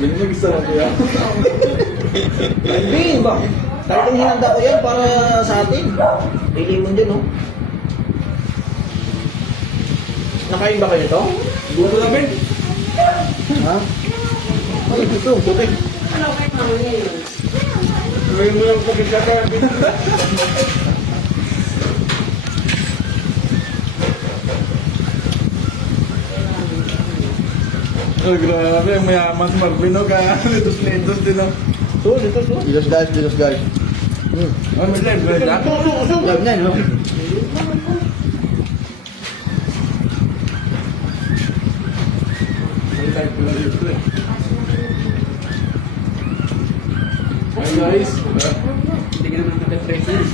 Binimag isa lang kuya. Hindi ba? Kahit ang hinanda ko yan para sa atin. Pili mo dyan, oh. Nakain ba kayo to? Buto namin. Ha? Ay, ito, tubig. Gawin mo yung cookies ka kaya. Oh, grabe. Ang mayaman si Marvin, no? Kaya litos-litos din, no? So, dito. Dilos guys. Oh, may live, live lang. Love na, no? May live pala dito, eh. Hi, guys. Hindi ka naman naka-present.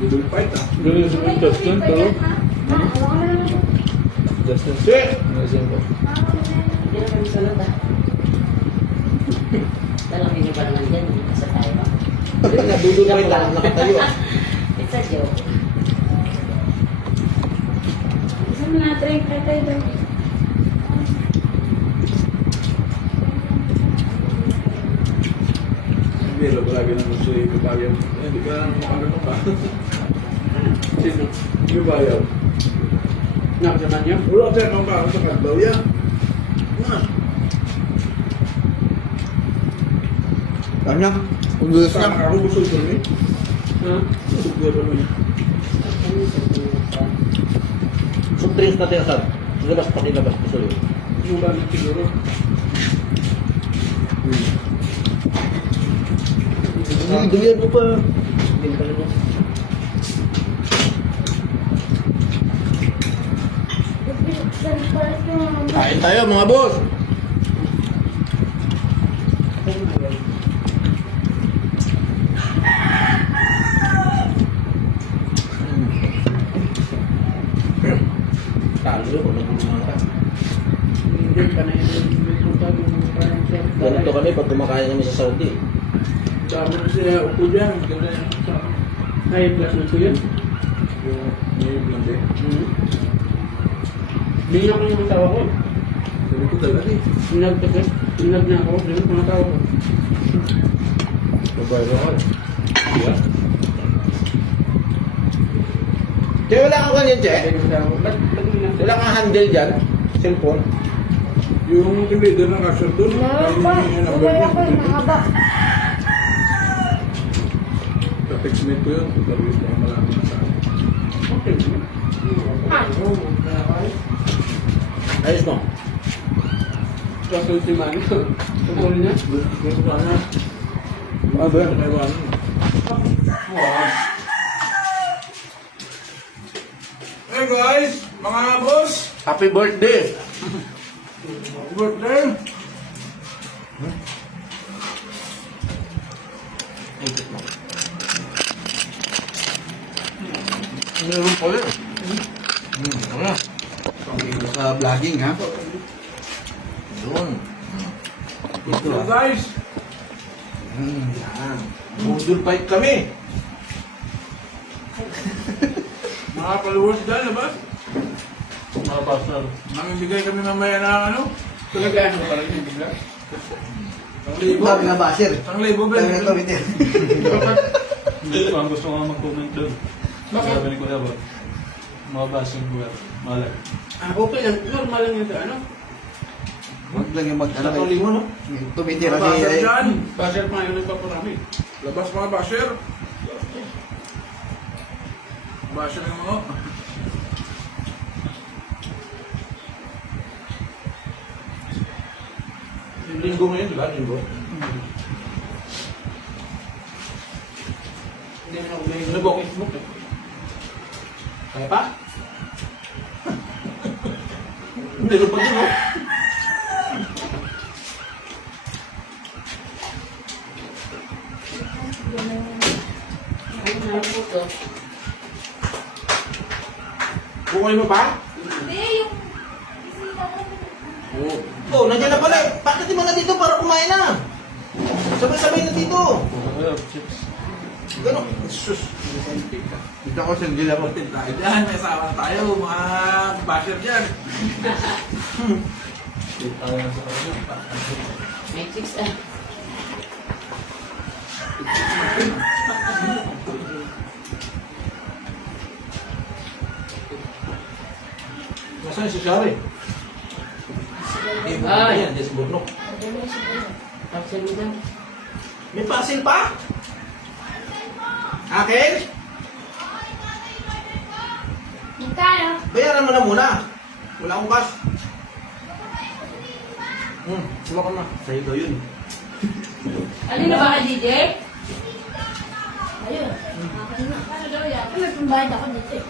Idol fight, ah. Ganun yung sabihin, Justin, pero... Justin, Shit! nasin ko. Hindi naman sunod ah. Lalaki niyo pa naman dyan, hindi sa tayo. Nadudulay lang, nakatayo. It's a joke. Isa mo na, drink ka tayo daw. Hindi, lagi naman si Babayan. Hindi ka makagano ka. Sino? Yung bayaw. Nakasama niyo? Wala tayo kang kaano sa kagdaw yan. Kanya? Ang gusto Saan niya. ako gusto ito eh? Ha? Gusto ko ito eh. Soft drinks natin, sir. Labas, pakilabas. Gusto yun. Yung gamit siguro. Duyan mo pa. Hindi pa rin. Kain tayo mga boss. Talo yun, kung nagulungan ka. Hindi ka na yung parang chef. Ganito kami pag kumakain kami sa Saudi. Dami na siya upo dyan. Ganda yan. High class na ito yun. Yung blonde. Bigyan ko yung asawa ko. Sabi ko talaga eh. Sinag na ako. Bigyan ko yung asawa ko. Babae ko. Diba? Kaya wala kang ganyan, Che? Bigyan ko yung asawa ko. Ba't ginagawa? Wala kang handle dyan? Cellphone? Yung leader ng cashier doon. Meron pa. Wala ko yung mahaba. Ka-textmate ko yun. Sabi ko malaman na sa akin. Okay. Ayos mo. Tapos si Manny. Tumuli niya. Gusto ka na. Ah, ba? Naiwan. Hey guys! Mga boss! Happy birthday! Birthday! Ikot mo. Meron pa rin. Ano? Sa vlogging ha? Yun. Ito Hey ah. guys! Yan. Budol fight kami. Mga followers dyan, labas. Mga pastor. Mamimigay kami mamaya ng ano? Talaga ano parang yung bigla. Sabi nga basher. Isang libo ba? Sabi nga to, bitin. Hindi ko ang gusto nga mag-comment doon. Bakit? Sabi ni Kuya ba? Mga basing buwan. Malay. Okay lang. Normal lang yun ito. Ano? Huwag lang yung mag-ano. Sa mo, no? Tumitira Mga basher si... dyan! Basher pa yun nagpaparami. Labas mga basher! Basher ng mga. Linggo ngayon, di ba? Linggo. Hindi na ako may... Ano ba ang Facebook eh? Kaya pa? Hindi, lupag yun, oh. Ano na po to? Bukay mo pa? Hindi, yung... Oo. Oh, nandiyan na pala eh. Bakit di mo na dito para kumain na? Sabay-sabay na dito. Well, chips. Gano'n. Sus. Dito ko sa gila ko. Tayo dyan, may asawa na tayo, mga basher dyan. May chicks ah. Nasaan si Shari? Ay. Ayan, dyan si Burnok. Tapos mo daw. May parcel pa? Akin? Magkano? Bayaran mo na muna. Wala akong cash. Suwa ka na. Sa'yo daw yun. Alin na ba ka, DJ? Ayun. Akin na. Paano daw yan? Ano pambayad ako dito eh.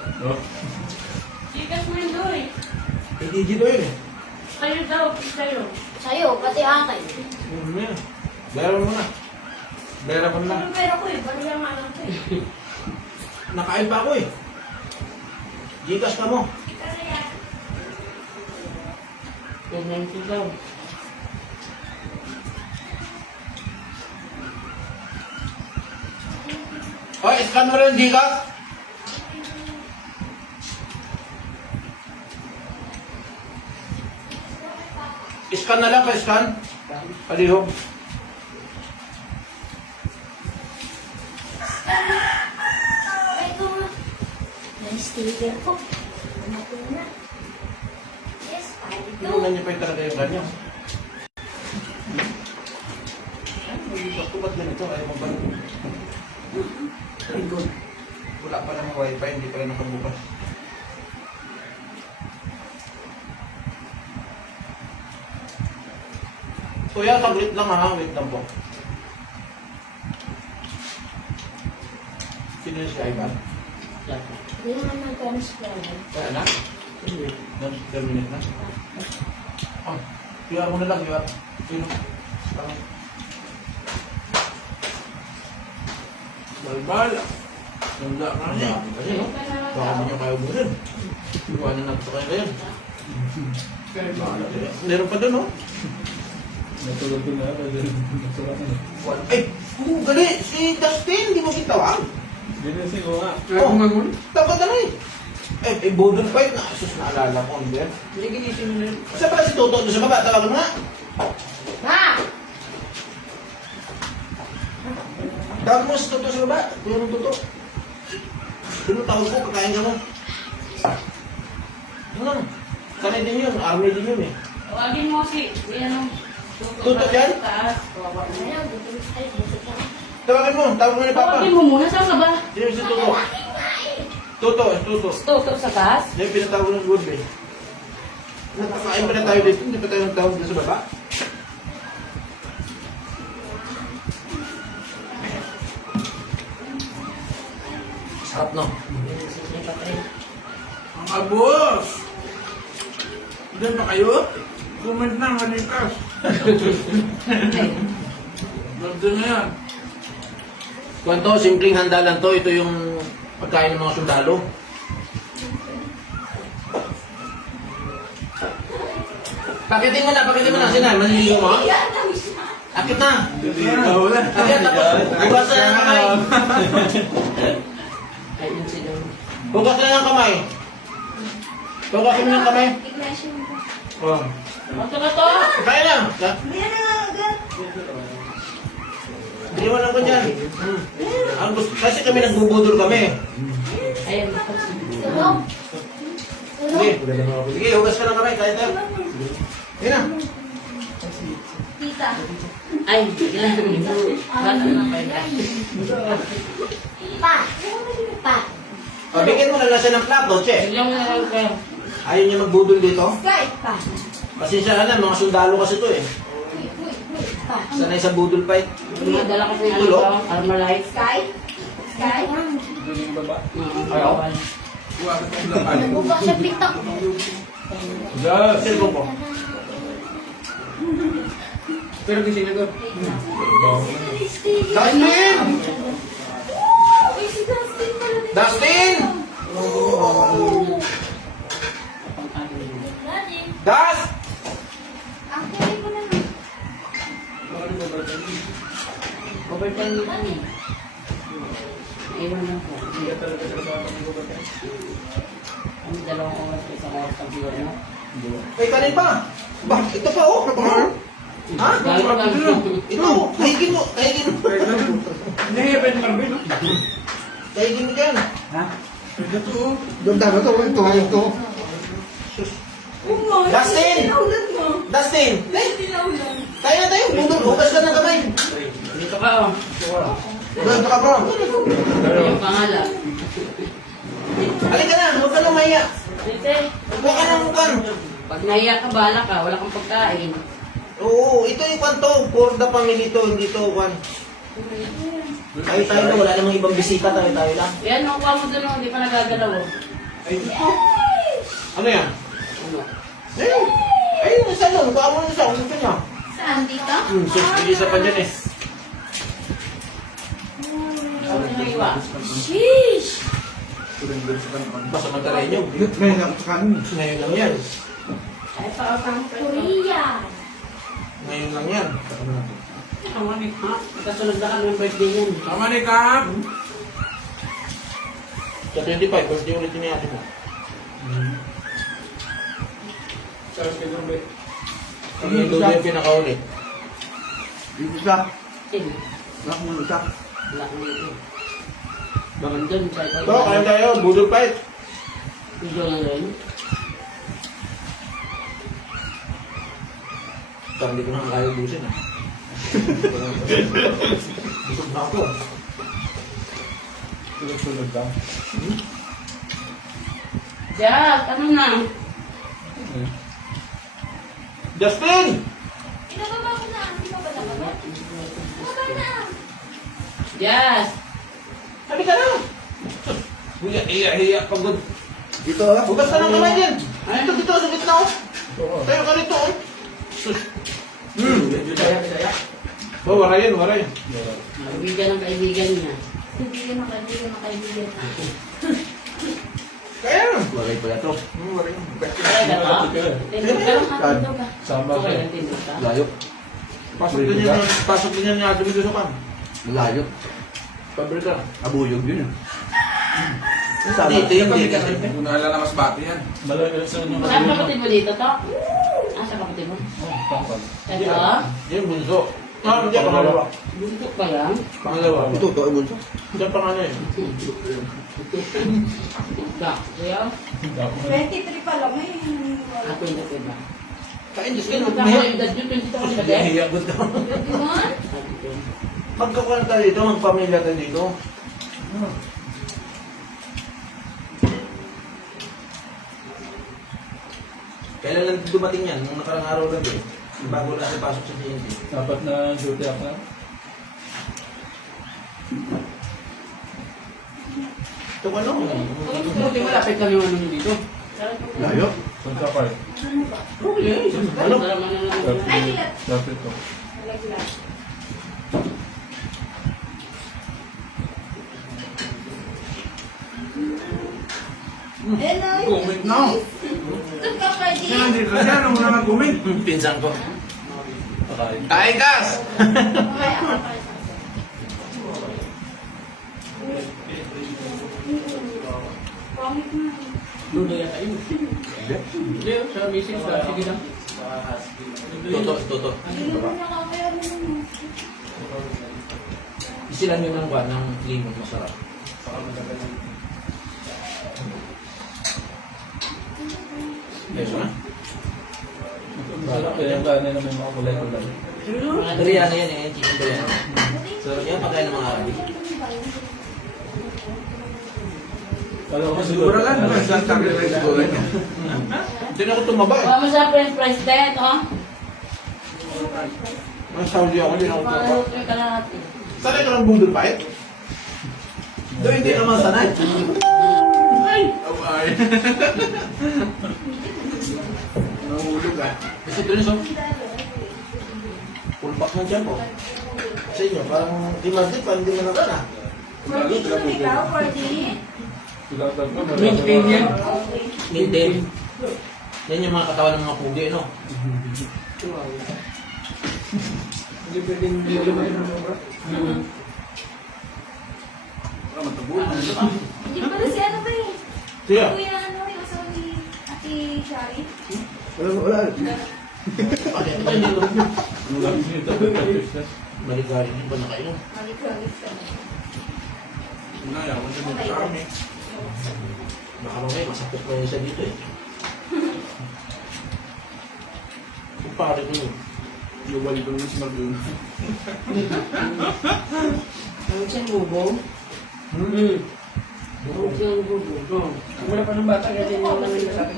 Chicas mo yun doon eh. Kay DJ daw yun eh. Kayo daw, sa'yo. Sa'yo, pati akin. Yan. Bayaran mo na. Bayaran ko na lang. Ano pera ko eh? Paano yung alam ko eh? Nakain pa ako eh. Gcash ka mo. Yan na yung sigaw. Oh, scan mo rin Gcash. Scan na lang pa scan. Palihog. Ito nga. May sticker ko. Ano ko na? Yes, ito. Inunan niyo pa yung talaga yung ganyan. Ba't ba't ganito? Ayaw mo ba? Very good. Wala pa namang wifi, hindi pa rin nakabukas. Kuya, saglit lang ha. Wait lang po. Sino yung si Ivan? Hindi naman magkano sa pera. Kaya na? Nag-terminate na? Ah, PR mo na lang, PR. Sino? Tama. Balbal. Ganda ka niya. Kasi no? Baka mo niyo kayo mo rin. Iwanan na ito kayo ngayon. Meron pa doon, no? Natulog ko na. Natulog ko na. Ay! Gali! Si Dustin! Di mo kitawag? Ginising ko nga. Oh! Dapat na eh! Eh, budol pa yun. Sus, naalala ko. Hindi yan. Hindi ginising mo na. Saan pala si Toto? Doon sa baba. Tawagan mo nga. Ma! Tawagan mo si Toto sa baba. Kuya ng Toto. Doon ang tawag ko. Kakain ka mo. Ano? Sanay din yun. Army din yun eh. Tawagin mo si, yan ang Tutok yan? Taas. Tawagan mo. Ayaw, ay, busog ka. Tawagan mo. Tawagan mo ni Papa. Tawagin mo muna, saan ka ba? Sino si Toto? Toto. Toto. Tutok sa taas? Yan pinatawag ng good eh. Nakakain pa na tayo dito. Hindi pa tayo nagtawag dito sa baba. Sarap no? Mga boss! Diyan ba kayo? Comment na, halikas. Nandun na yan. Kwento, simpleng handa lang to. Ito yung pagkain ng mga sundalo. Pakitin mo na. Sinay, maniligo mo. Akit na. Wala. Akit na po. Hugas na ng kamay. Ay, yun sila. Hugas na ng kamay. Hugasin mo ng kamay. Iglesia mo ba? Oh. Ito na to! Kaya na. Hindi na agad. Iniwanan ko dyan. Ang gusto, kasi kami nagbubudol kami. Ayan. Tulog. Sige. Sige, hugas ka ng kamay. Kaya tayo. Sige na. Tita. Ay, ilan na ito? Bata na kayo. Pa. Pa. Bigyan mo na lang siya ng plato, che. Ilang na lang kayo. Ayaw niya magbudol dito. Sky. Pa. Pasensya ka na, mga sundalo kasi to eh. Pa. Sanay sa budol fight. Madala kasi ng Tulog? Armalite. Sky. Sky. Yung baba. Ayaw. Huwag ko lang. Buka siya pitak. Yes. Cellphone ko. Pero gising na to. Dustin! Uy, si Dustin pala din. Dustin! Daddy. Das! Ang kulit mo na lang. Overtime dito. Iwan lang po. Hindi ka talaga trabaho ng gobate. Ang dalawang oras ko sa oras ang biwan mo. May kanin pa. Ba, ito pa oh. Napakahal. Ha? Gano'n lang. Ito, kahigin mo. Kahigin mo. Nahihipan Marvin. Kahigin mo dyan. Ha? Pwede to oh. Ganda na to. Ito. Dustin! Tinaulan mo. Dustin! Tinaulan. Tayo na tayo. Hugas ka ng kamay. Dito ka oh. Hugas ka bro. Yung pangalan. Halika na. Huwag ka nang mahiya. Tite, Huwag ka nang mukan. pag nahiya ka, bahala ka. Wala kang pagkain. Oo, ito yung kwanto. For the family to. Hindi to kwan. Tayo na. Wala namang ibang bisita. Tayo lang. Yan, nakuha mo dun, oh. Hindi pa nagagalaw. Oh. Ano yan? Ano? Ayun. Ayun, isa lang. Baka mo na isa. Kung gusto niya. Saan dito? Isa pa dyan eh. Ano yung iwa? Sheesh! Basta magtalayin nyo. Ngayon lang sa kanin. Ngayon lang yan. Ay, paakang Korea! Ngayon lang yan. Kamanit ha? Kasunod na kami ng birthday yan. Tama ni Kap. Sa 25, birthday ulit ni ate mo. Charles kay Gobate. Ang yung dulo yung pinakauli. Dito siya. Sige. Lock mo siya. Wala kang ito. Baman dun, sa ito. Ito, kain tayo. Budol fight. Video lang rin. Ito, hindi ko na kaya busin ah. Busog na ako. Tulog-tulog ka. Jack, ano na? Justin! Pinababa ko na. Pinababa ko na. Pinababa na. Yes! Sabi ka na! Hiya, pagod. Dito ah. Hugas ka ng kamay din. Dito, sa gitna oh. Tayo ka rito oh. Sus. Oh, wala yan. Kaibigan ng kaibigan niya. Kaibigan ng kaibigan ng kaibigan. Kaya na. Wala pala to. Wala yan. Kaya ka ba? Tindog ka lang hatindog ka. Sama Okay ka. lang tindog ka. Layo. Pasok din yan ni Ate Bigo sa kan. Layo. Pabrika. Abuyog yun. Hindi. Kung naalala na mas bati yan. Malayo sa inyo. Saan kapatid mo dito to? Ah, sa kapatid mo? Oh, pangkal. Ito? Yung bunso. Ah, hindi pangalawa. Buntok pa yan? Pangalawa. Ito, bunso. Diyan pang ano eh. Ka. Kuya? 23 pa lang eh. Ah, 20 ba? Kain, Diyos Kaya ka. magkakaroon yung edad yun, 20 ka ba? Hiya ko to. 21? Magkakuha tayo dito, magpamilya tayo dito. Kailan lang dumating yan? Nung nakarang araw lang din. Bago na siya pasok sa TNT. Dapat na duty ako na. Ito ka no? Buti malapit kami yung ano dito. Layo. Saan ka pa? Okay. Ano? Salaman na lang. Ay, kilat. Dapat to. Laglag. Hello. Comment na. Ito ka pwede. Siya nandito siya. Ano mo na mag-comment? Pinsan ko. Pakain. Kain kas! Okay, ako pa. Pangit na. Ludo yata yun. Hindi, sa message ka. Sige lang. Toto. Hindi mo nakakaya mo. Isilan yun ng buwan ng limon masarap. Yes, ha? Sarap kaya yung kanin na may mga kulay-kulay. Biryani yan eh, chicken biryani. So, yan pagkain ng mga arabi. Alam ko Siguro siguro. lang. Basta sacrifice siguro niya. Hindi na ako tumaba eh. Wala mo sa french fries din, oh. Ang Saudi ako, hindi na ako tumaba. Parang ka natin. Sanay ka ng budol pa eh? Doon hindi naman sanay. Ay! Ay. Nahulog ah. Kasi doon so, full pack ng tiyan po. Sa inyo, parang di masjid, parang di manakan ah. For me, ikaw, for me. Maintain yan. Maintain. Yan yung mga katawan ng mga pugi, no? Hindi pwedeng video ba yun? Matubog. Hindi pala si ano ba eh? Siya. Kuya ano yung asawa ni Ate Shari? Wala. Bakit ba dito? Ano lang dito? Maligarin din ba na kayo? Magagalit ka na. Nayaman siya dito sa amin. Baka mamaya masakit na yun siya dito eh. Yung pare ko yun. Iwali ko naman si Marlon. Ang siyang bubong. Ang siyang bubong. Wala pa ng bata, kasi hindi lang nila sa akin.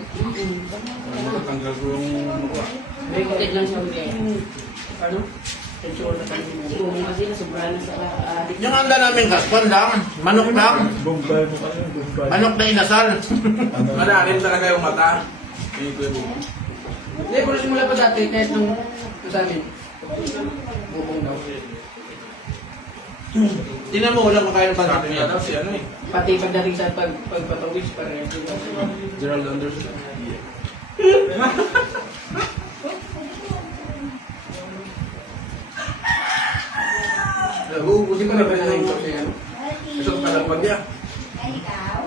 Tanggal ko yung mukha. May kapit lang siya ulit. Ano? Sensyon na kami mo. Bubong kasi nasobra na sa adik. Yung handa namin kaspan lang, manok lang. Bombay mo kayo, bombay. Manok na inasal. Madalim talaga yung mata. Yung ko yung mukha. Hindi, pero simula pa dati, kahit nung sa amin. Bubong daw. Tingnan mo, walang makain ng Sa pansit akin niya. na daw si ano eh. Pati pagdating sa pagpatawis, parang Gerald Anderson. Buti pa na ba yung ano? Isang palapag niya. Ay, ikaw?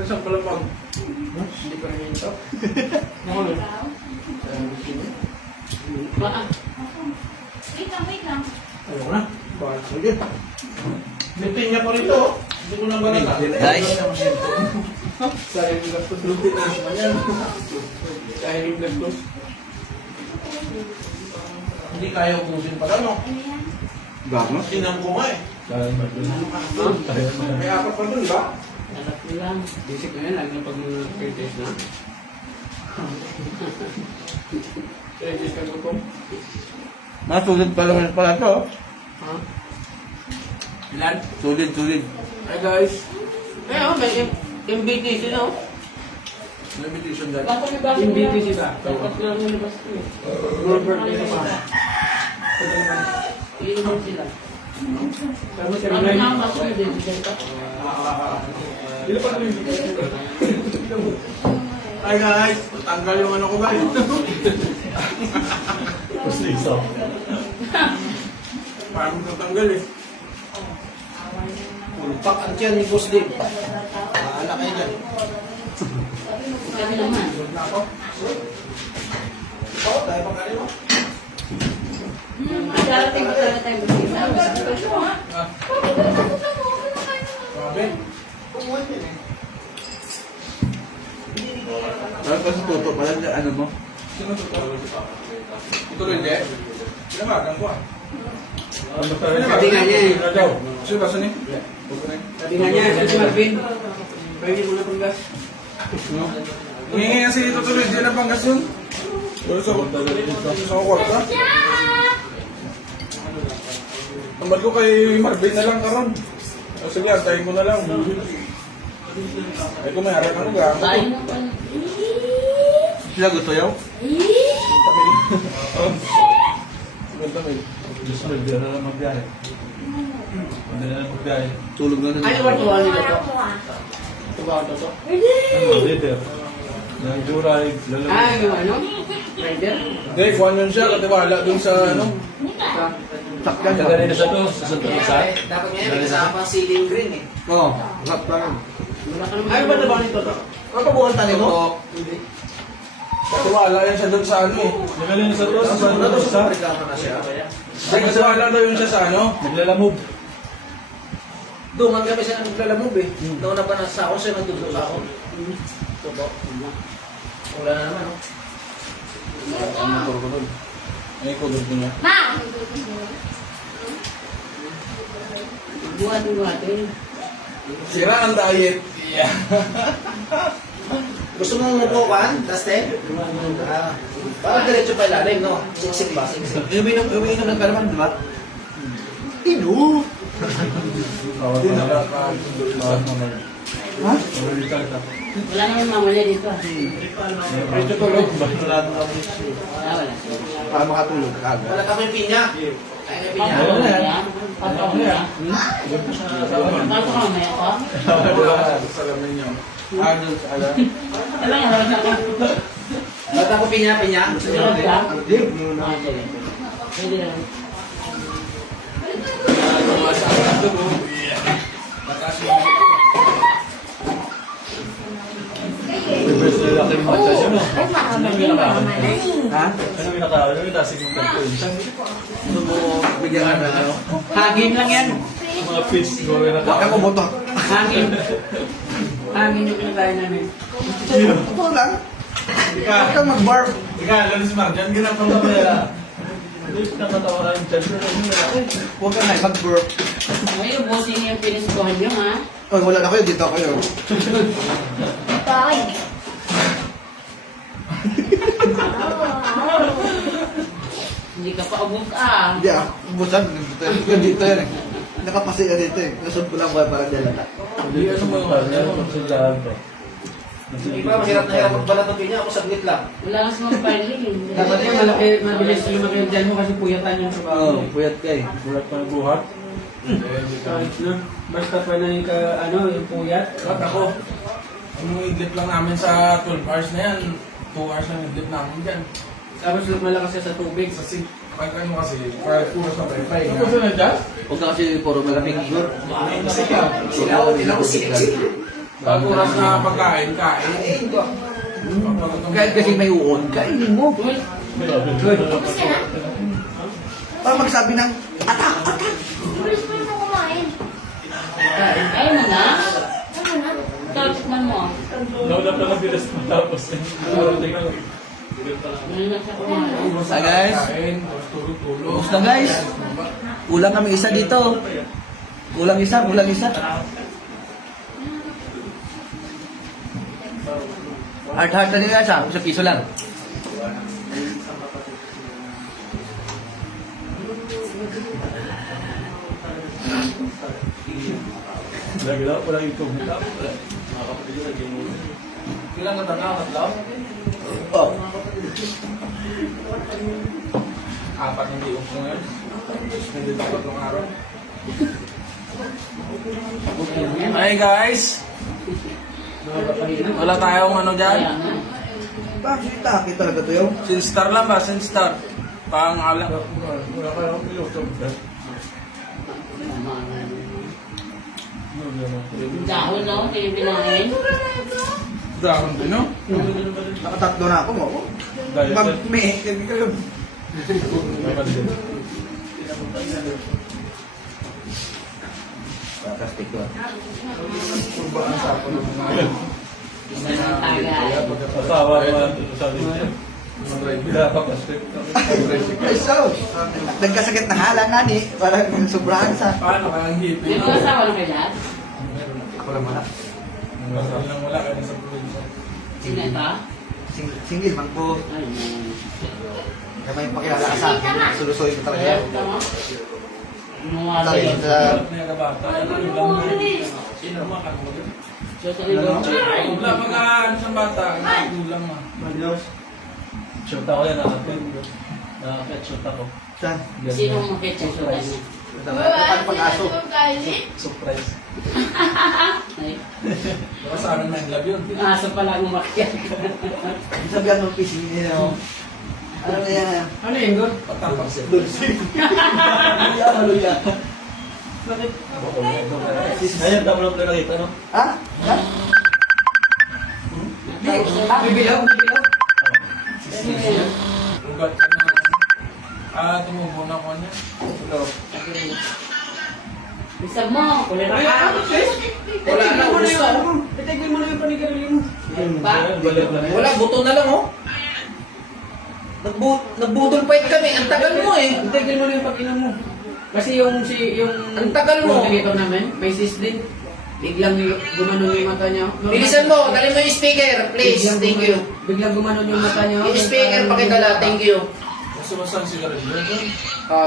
Isang palapag. Hindi pa rin ito. Ikaw? Wait lang. Ayaw na. Sige. May pinya pa rito. Hindi ko na ba nila. Guys. Sayang yung gastos. Lupi na naman yan. Sayang yung gastos. Hindi kaya ubusin pala, no? Ano yan? Gama? Tingnan ko nga eh. Kaya mo ito. May apat pa dun, di ba? Anak ko lang. Basic na yan, lagi na pag pre-test na. Pre-test ka ko po. Sulit pa naman pala to. Ha? Ilan? Sulit. Hi guys. Eh, may MBTC na oh. Invitation dad. MBTC ba? Dapat lang yung labas ko eh. More birthday na pa. Iinom sila. Pero si Ano Ronay. na ang kasunod eh? Dilo pa kami. Hi guys. Tanggal yung ano ko guys. Tapos isa. Parang natanggal eh. Ulpak ang tiyan ni Boss Dave. Bahala kayo dyan. Kami naman. Oo, tayo pa kayo. Darating ba talaga tayo mag-isa? Grabe. Tapos kasi tuto pala dyan, ano mo? Sino to? Ito rin eh. Sinamagan ko ah. Ano tayo? Sabi nga niya eh. Sino ba sini? Sabi nga niya, si Marvin. Pwede mo na pang gas. Hingi nga si Tito Tuloy. Diyan na panggas yun. Pero sa kwarta. Tambal ko kay Marvin na lang karon. O sige, antayin ko na lang. Ay kung may harap ako gamit ko. Tayo na pala. Sila gusto yaw? Ganda may. Diyos mo, hindi na lang magbiyahe. Hindi na lang magbiyahe. Tulog na Ano ba tuwa nila to? Tuwa to to? Ano, later. Yung guray, Ah, yung ano? Rider? Hindi, kuhan yun siya. Katiwala dun sa ano. Sakyan. Tagalin na sa to, sa Santa Rosa. Dapat ngayon, kasama pang ceiling green eh. Oo, rap pa rin. Wala ka naman. Ano ba na ba nito to? Ano pa bukan tani mo? Katiwala yan siya dun sa ano eh. Tagalin na sa to, sa Ano Santa to? Rosa. Reklamo na siya. Katiwala daw yun siya sa ano. Naglalamog. Duman kami siya naglalamove eh. Noon na pa nasa ako siya nagtuto sa ako. Tuto. Wala na naman, no? Ang motor ko dun. Ay, kulog ko niya. Ma! Buhat eh. Sira ang diet. Yeah. Gusto mo umupukan, Dustin? Parang diretso pa ilalim, no? Siksik ba? Siksik. Umiinom ng kalaman, di ba? Ino! Hindi nakaka-doon. Ha? Wala naman mamuli dito. Medyo tulog. Wala na kami. Wala. Para makatulog ka agad. Wala kami pinya. Ay, may pinya. Ayun na yan. Pasok mo yan. Pasok mo mamaya ko. Salamin niya. Doon sa ala. Wala nga, wala sa akin. Ba't ako pinya? Gusto niyo Sunod ka? Hindi. Ah, sige. Pwede lang. Mataas yung Ha? Ano yung naka-ano yung lasing yung ganito yun? Ano mo bigyan ka na ano? Hangin lang yan. Mga fish ko yung naka... Huwag ka bumoto. Hangin. Hangin yung kinakain namin. Ito lang. Huwag ka mag-barb. Ika, alam si Marjan, ginagawa ko nila. Hindi, nakatawa ka yung chance. Huwag ka na mag-barb. Ngayon, bossing yung piniskuhan nyo, ha? Oh, wala na kayo, dito kayo. Tay. Hindi ka pa ubog ah. Hindi ah, busan. Dito yan eh. Nakapasi ka dito eh. Nasod ko lang ba para dyan lang. Hindi, ano mo yung kanya? Konsilahan ba? Iba, mahirap na hirap magbalat ng pinya. Ako saglit lang. Wala kasi mga filing. Dapat yung malaki, mabilis lumaki yung dyan mo kasi puyatan yung trabaho. Oo, puyat ka eh. Bulat pa yung buhat. Basta pa na yung yung puyat. At ako, ang idlip lang namin sa 12 hours na yan, 2 hours lang idlip namin dyan. Tapos malakas siya sa tubig. Kasi, pag ano kasi, 5 hours na pa Ano ba na dyan? Huwag ka kasi puro malamig siguro. Pag oras na pagkain, kain. Kahit kasi may uod, kainin mo. Tapos ka na? Para magsabi ng, Bilis mo na kumain. Ayun na na. Ano na? Tapos man mo. Naulap lang ang bilas matapos. Tingnan mo. Ano na siya kumain. Basta guys. Kain, tapos tulog-tulog. Ubus na guys. Kulang kami isa dito. Kulang isa. Heart na nila siya. 1 piso lang. Lagi lang, walang itong. Kailangan ka na, matlaw. Oh. 4 hindi upo ngayon. Hindi dapat ng araw. Hi guys! Wala tayong ano dyan. Kaya nga. Bakit taki talaga to yun? Sinstar lang ba? Sinstar. Pangalan. Wala ka lang piloto. Yung dahon, no? Hindi yung binahin. Dahon din, no? Nakatatlo na ako mo. Mag-me. Fantastic yun. Isa ng tagay. Asawa naman. Sabi niya. Pinapakastik. Ay, so. Nagkasakit na hala nga ni. Parang sobrahan sa. Paano ka ang Hindi hipin? ko asawa na kayo lahat? Ako lang wala. Wala ka na sa probinsya. Sino ito? Single man po. Ay, Kaya may pakilala ka sa akin. Sulusoy ko talaga. Kaya ito mo? Gumawa Sorry, din. sa... May kabata. Ano lang? Sino makakawin? So, sa libro. Wala pag ano sa bata. Gulang ma. Shoot ako yan, nakapit. Nakapit, shoot ako. Saan? Sino ang makita sa kanya? Ano pag-aso? Surprise. Ay, Baka sa amin may love yun. yung aso pala ang umakyat. Sabihan mo pising niya. Ano na yan? Ano yung good? Patapag siya. Luya. Ngayon, dami lang tayo nakita, no? Ha? Ha? Bibilaw? Ugat ka na. Tumubo na ko niya. Bisa mo, kulera Ay, ka. Wala na, ubus na. Itigil mo na yung panigarilyo mo. Pa? Balik na. Wala, buto na lang, oh. Nagbudol pa kami. Ang tagal mo, eh. Itigil mo na yung pag-inom mo. Kasi yung Ang tagal mo. coordinator namin, may sis din. Biglang gumanon yung mata niya. Bilisan mo, dali mo yung speaker, please. Thank you. Biglang gumanon yung mata niya. Yung speaker, pakidala. Thank you. Gusto mo saan sigarilyo?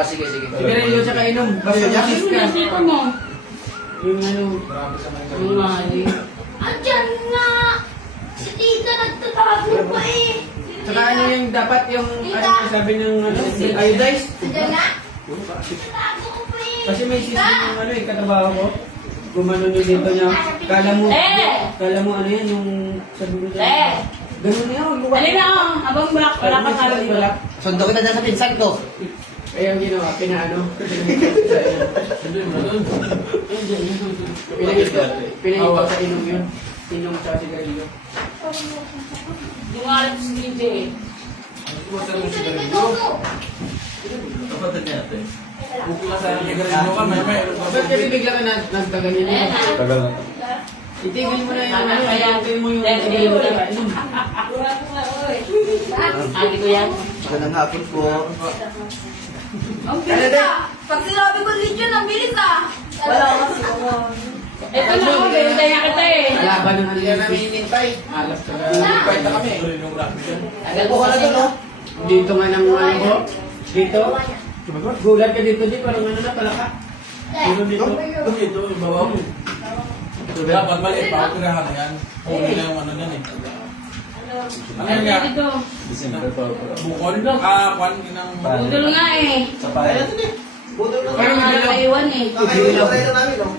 Sige. Sigarilyo tsaka inom. Basta masis ka. Sino mo? Yung ano, Marami sa mga Yung mali. Andyan nga! Si tita nagtatago pa eh! tsaka ano yung dapat yung ano yung sabi ng iodized. Andyan nga? Nagtatago ko pa eh! Kasi may sis din yung ano katrabaho ko. Gumanon yung dito niya. Kala mo ano yan yung sa dulo niya. Ganun niya, luwag. Dali na, abang black. Wala ka sa Wala. Sundo kita dyan sa pinsan ko. Eh, ang ginawa, pinaano. Pinahito sa inom yun. Inom sa sigarilyo. Dumalat si DJ. Pusa mo Ito si rin Garillo. ito. Kapatid niya ito eh. Bukla sa Garillo ka, may Ba't kasi bigla ka nagtaganyan mo? Tagal na to. Itigil mo na yung ano, itigil mo yung Itigil mo na. Ate ko yan. Magandang hapon po. Ang bilis ah. Pag sinabi ko Legion, ang bilis ah. Wala kasi ito na ako, pinintay nga kita eh. laban ng Hindi na namin Alexis. hinintay. Alas ka Hinintay na kami. yung rugby dyan. Tagal Ano ka na doon, oh? Dito nga ng ano ko. Dito. Gulat ka dito, di parang ano na palaka. Dito dito. Ito, yung babaw mo. Dapat maliit pa, tirahan na yan. Huli na yung ano yan eh. Ano yan nga? Ito. December pa. Bukol? Kwan, inang... Budol nga eh. Sa pare. Budol na Parang Parang dilaw. naiwan eh. Kakainin na namin, oh.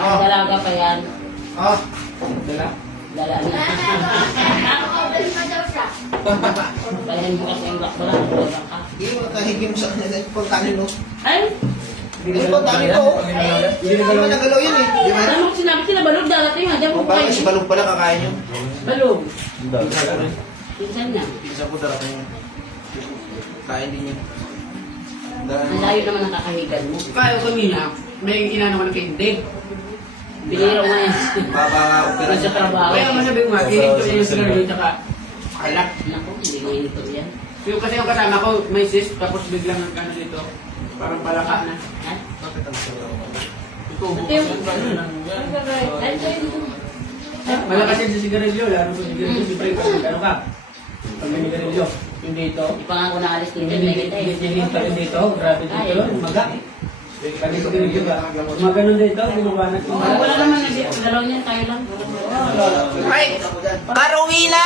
Dalaga pa yan. Ah. Dala. Dala niya. Nakaka-order pa daw siya. Dalahin bukas yung black wala. Dalaga ka. Hindi mo kahigim sa kanila. Pagkanin, no? Ay! Hindi pagkanin to, oh. Hindi naman nagalaw yun, eh. Di ba? Ano mo sinabi sila balog darating ha? Diyan po Parang kayo. si Balong pala kakain yun. Balog. Dami. Pinsan niya. Pinsa ko darating yun. Kain din yun. Ang layo naman ang kakahigan mo. Kaya kanina, may inano ko na kay hindi. Biniro nga yan. Baba-opera Sa trabaho. Kaya masabi ko nga, hinito yung sigarilyo tsaka alak. Naku, hindi nga ito yan. Yung kasi yung kasama ko, may cyst, tapos biglang nagkano dito. Parang palaka na. Ha? Ito, bukas yan, kaya lang yan. Ay, ito yun. Malakas yan sa sigarilyo, lalo sa sigarilyo, siyempre pag ano ka. Pag may sigarilyo, yung dito. Di pa nga ako naalis dito. Hindi Hindi kita eh. dito rin dito, grabe dito, maga. Pag sigarilyo ka, maganon dito, binabanat yung Oh, wala naman nagdalaw niyan, tayo lang. Right! Para uwi na!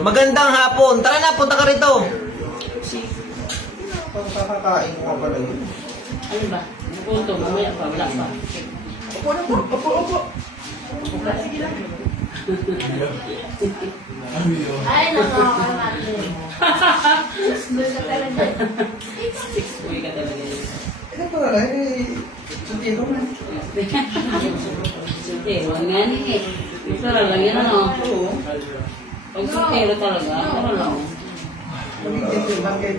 Magandang hapon. Tara na, punta ka rito. Pagkakakain ko pala yun. Ano ba? Puto, mamaya pa, wala pa. Opo na po. Opo, opo. Ay, nakaka-order. Doon ka talaga. Uwi ka talaga yun. Ano pa na eh? Sundin mo na. Sutero, ang yan eh. Ito lang yan ano. Oo. Pag sutero talaga, ano lang. Bakit?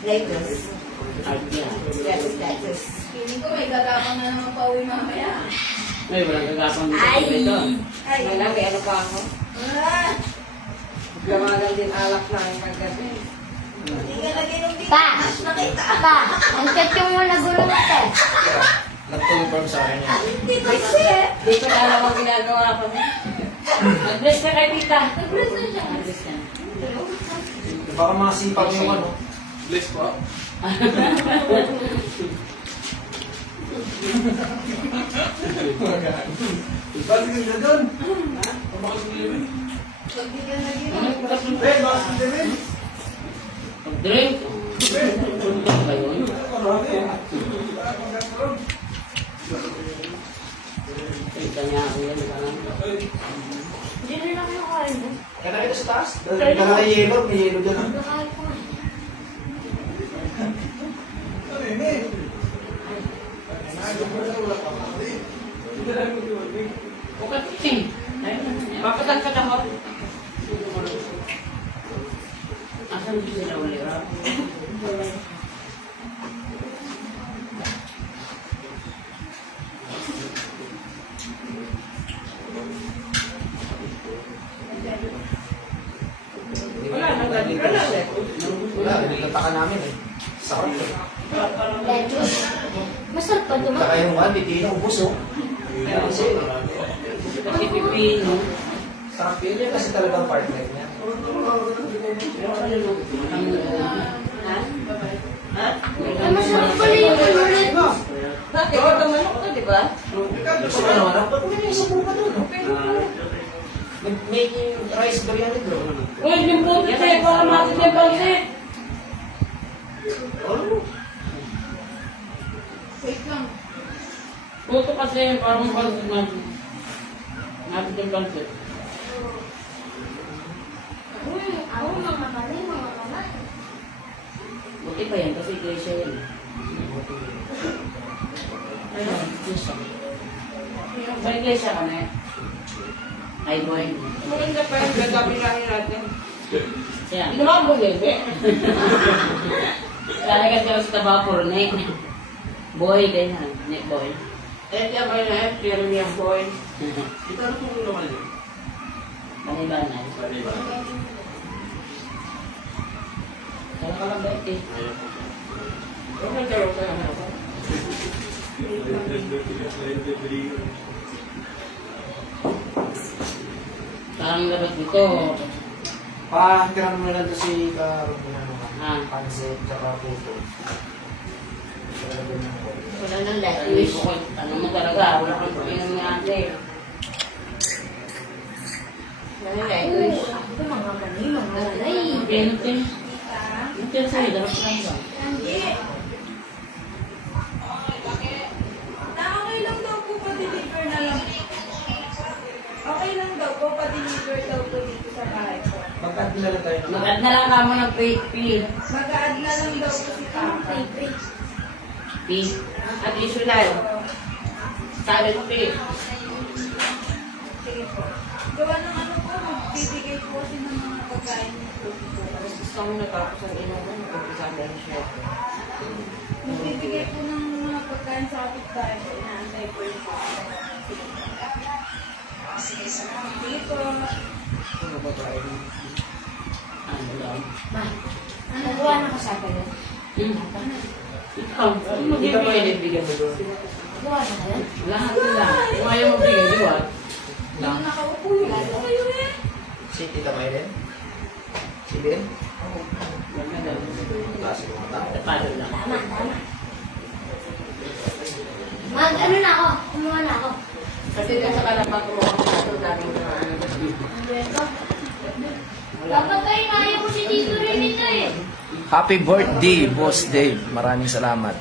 Lettuce. Art yan. Lettuce. Feeling ko may gagapang na naman pauwi mamaya. Ay, walang gagapang dito. Ay! Ito. Ay! May ano pa ako? Ah! Gamagan din alak na yung kagabi. Hindi ka nag-inom dito. Mas nakita. Pa! Ang chat yung mga nagulo natin. Nag-confirm sa akin yan. Hindi kasi. Di ko na alam ang ginagawa ko. Mag-bless ka kay tita. Nag-bless na siya. Mag-bless ka. Baka masipag yung ano. Bless po. Bakit ka doon? Bakit ka doon? Pag di ka nag-inom. Eh, bakit ka doon? Mag-drink. Puntok ba yun? Kita niya ako yan. Hindi rin ako nakain. Kaya na kita sa taas. Kaya na yelo. May yelo dyan. Nakain ko. Bukat eh. Papatan ka ako. Asan sila ulit? Wala, nagtataka namin eh. Sarap eh. Lettuce. Masarap pa ito. Saka yung one, bitino, buso. Kasi, Kasi pipino. sarap yun yan kasi talagang partner niya. Ay, masarap pala yung lettuce. Bakit? Ito manok to, di ba? Gusto ka naman, ba't mo may isang buka doon? Making rice biryani bro. Uy, yung puto sa'yo para matin yung pansit. Wait lang. Puto kasi parang pansit natin. Natin yung pansit. Uy, ako mga kamay, mga kamay. Buti pa yan kasi iglesia yan. Ayun, Diyos. Sa iglesia ka na. Ay, boy. Maganda pa yung gagawin lang natin. Siya. Hindi naman mo bebe. Lalagyan ka lang sa tabapor, Nek. Boy, ganyan. Nek, boy. Eh, diyan kayo na clear niya, boy. Ito ano kung naman yun? Banibanay. Kaya ka lang ba ito? Okay, dalaw ka naman ako. Parang dapat dito. Pakiram mo lang to si Karong Ah. Pansit, tsaka puto. Wala nang Ay, lettuce. ano mo talaga? Wala kang pagkinom nga ate. Wala nang lettuce. Ako mga mani, mga nanay. Pintin. Pintin sa'yo, dapat lang ba? Hindi. Okay lang daw po pa-deliver na lang. Okay lang daw po pa-deliver daw po dito sa bahay ko. Magkat na lang tayo. Mag-add na lang kamo ng pili. Mag-add na lang daw po si Papa. Pili. Additional. Talent pay. Sige po. Gawa ng ano po, magbibigay po kasi ng mga pagkain. Gusto kong natapos ang inuman. Mag-umpisa na yung chef. Magbibigay po ng mga pagkain sa kapitbahay po. Inaantay po yung Papa. Sige po. Ano lang? Nagawa na ka sa akin. Ikaw, ano Hindi ka pa magbibigay? bigyan mo doon. Nagawa na ka yan? Lahat sila. Kung ayaw magbigay, di ba? Nang nakaupo yung ano kayo eh. Si Tita Maylen? Si Ben? Wala daw. Kasi mga tao. Tapado lang. Tama, tama. Ano na ako? Kumuha na ako. Kasi dyan sa kalapat mo ako ito, daming na ano. Dapat tayo na ayaw ko si Tito rin ito eh. Happy birthday, Boss Dave. Maraming salamat.